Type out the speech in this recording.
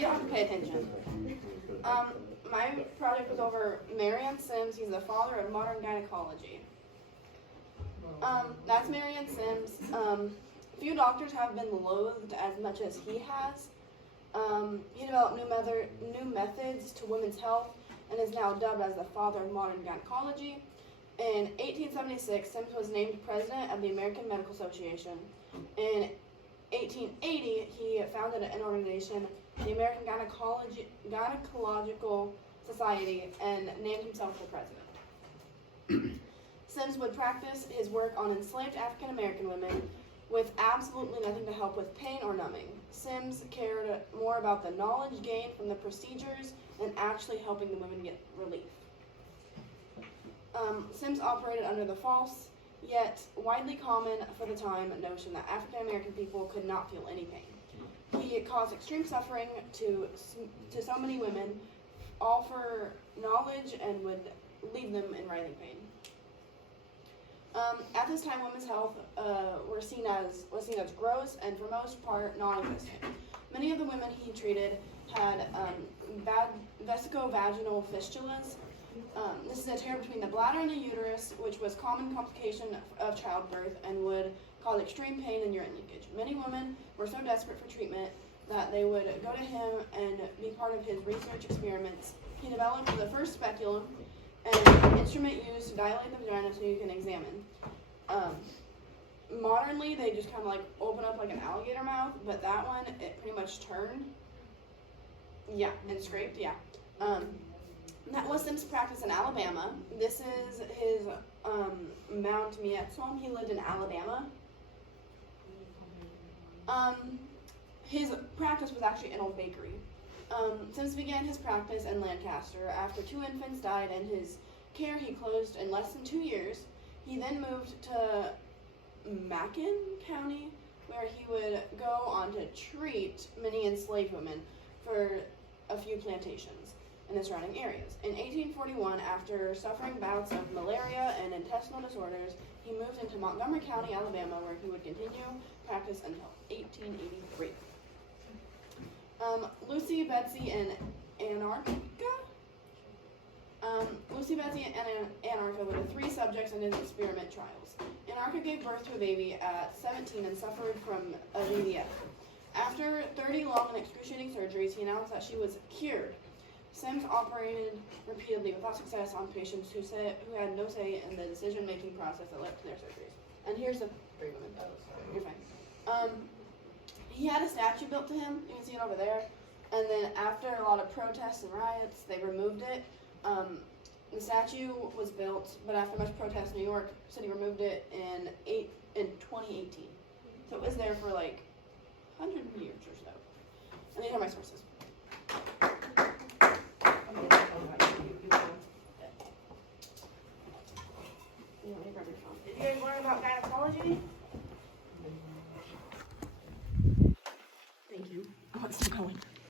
You don't have to pay attention. My project was over Marion Sims. He's the father of modern gynecology. That's Marion Sims. Few doctors have been loathed as much as he has. He developed new methods to women's health and is now dubbed as the father of modern gynecology. In 1876, Sims was named president of the American Medical Association. In 1880, he founded an organization, the American Gynecological Society, and named himself the president. Sims would practice his work on enslaved African American women with absolutely nothing to help with pain or numbing. Sims cared more about the knowledge gained from the procedures than actually helping the women get relief. Sims operated under the false, yet widely common for the time, notion that African American people could not feel any pain. He caused extreme suffering to so many women, all for knowledge, and would leave them in writhing pain. At this time, women's health was seen as gross and for most part non-existent. Many of the women he treated had vesicovaginal fistulas. This is a tear between the bladder and the uterus, which was a common complication of childbirth and would cause extreme pain and urine leakage. Many women were so desperate for treatment that they would go to him and be part of his research experiments. He developed the first speculum, an instrument used to dilate the vagina so you can examine. Modernly, they just kind of like open up like an alligator mouth, but that one, it pretty much turned. Yeah, and scraped, yeah. That was Sims' practice in Alabama. This is his Mount Miet's home. He lived in Alabama. His practice was actually an old bakery. Sims began his practice in Lancaster. After 2 infants died in his care, he closed in less than 2 years. He then moved to Macon County, where he would go on to treat many enslaved women for a few plantations in the surrounding areas. In 1841, after suffering bouts of malaria and intestinal disorders, he moved into Montgomery County, Alabama, where he would continue practice until 1883. Lucy Betsy and Antarctica. Lucy Betsy and Antarctica were the 3 subjects in his experiment trials. Antarctica gave birth to a baby at 17 and suffered from a VVF. After 30 long and excruciating surgeries, he announced that she was cured. Sims operated repeatedly without success on patients who had no say in the decision-making process that led to their surgeries. And here's the 3 women. You're fine. He had a statue built to him. You can see it over there. And then after a lot of protests and riots, they removed it. The statue was built, but after much protest, New York City removed it in 2018. So it was there for like 100 years or so. And these are my sources. Did you guys learn about gynecology? Thank you. Oh, it's still going.